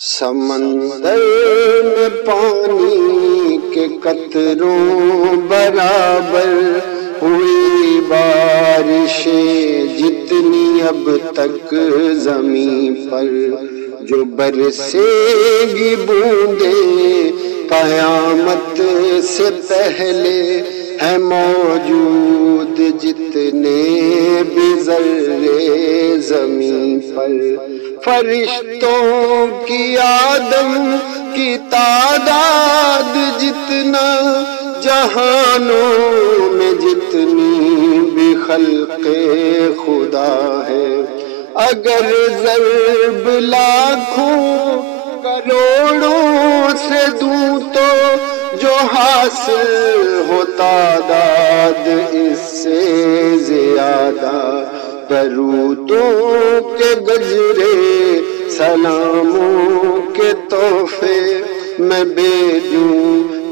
سمندر میں پانی کے قطروں برابر ہوئی بارشیں جتنی اب تک زمین پر، جو برسے گی بوندیں قیامت سے پہلے ہیں موجود جتنے بھی ذرے زمین پر۔ فرشتوں کی آدم کی تعداد جتنا، جہانوں میں جتنی بھی خلق خدا ہے، اگر ضرب لاکھوں کروڑوں سے دوں تو جو حاصل ہو تعداد اس سے زیادہ، درودوں کے گجرے سلاموں کے تحفے میں بھیجوں،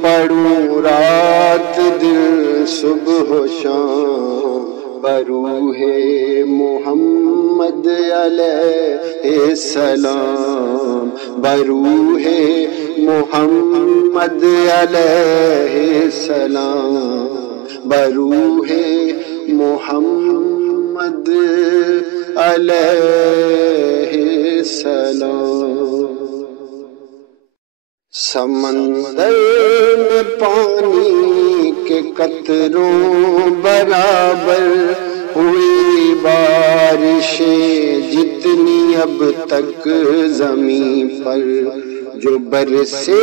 پڑھوں رات دن صبح و شام بروح محمد علیہ السلام، بروح محمد علیہ السلام، بروح محمد علیہ السلام۔ سمندر میں پانی کے قطروں برابر ہوئی بارشیں جتنی اب تک زمین پر، جو برسے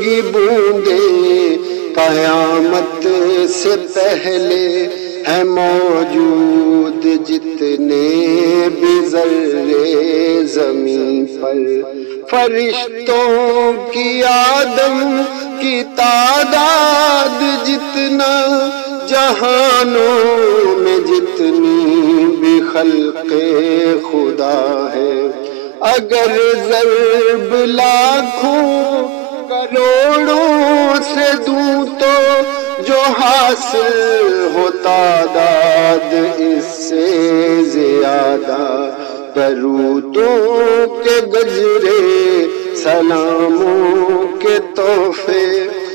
گی بوندیں قیامت سے پہلے ہیں موجود جتنے بھی ذرے زمین پر۔ فرشتوں کی آدم کی تعداد جتنا، جہانوں میں جتنی بھی خلق خدا ہے، اگر ضرب لاکھوں کروڑوں سے دوں تو جو حاصل ہو تعداد اس سے زیادہ، درودوں کے گجرے سلاموں کے تحفے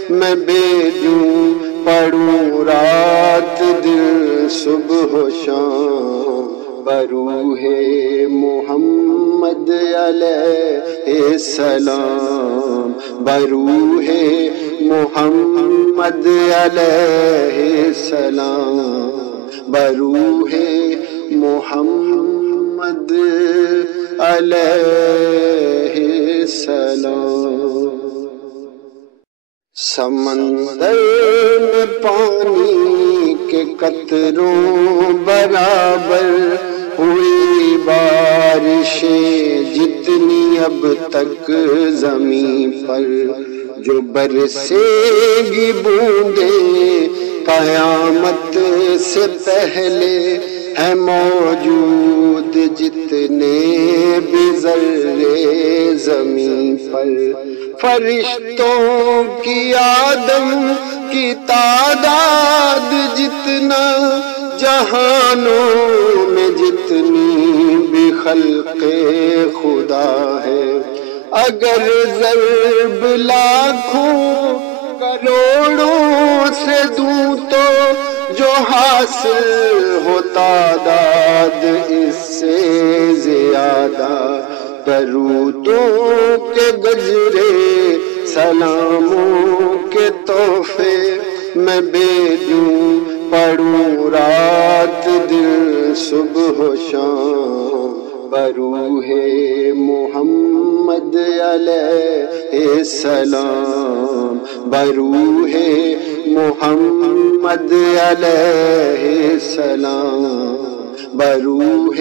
میں بھیجوں، پڑھوں رات دن صبح و شام بروح محمد علیہ السلام، بروح محمد علیہ السلام، بروح محمد علیہ السلام۔ سمندر میں پانی کے قطروں برابر ہوئی بارشیں جتنی اب تک زمین پر، جو برسے گی بوندیں قیامت سے پہلے ہیں موجود جتنے بھی ذرے زمین پر۔ فرشتوں کی آدم کی تعداد جتنا، جہانوں میں جتنی بھی خلق خدا ہے، اگر ضرب لاکھوں کروڑوں سے دوں تو جو حاصل ہو تعداد اس سے زیادہ، درودوں کے گجرے سلاموں کے تحفے میں بھیجوں، پڑھوں رات دن صبح و شام بروح محمد علیہ السلام، بروح محمد علیہ السلام، بروح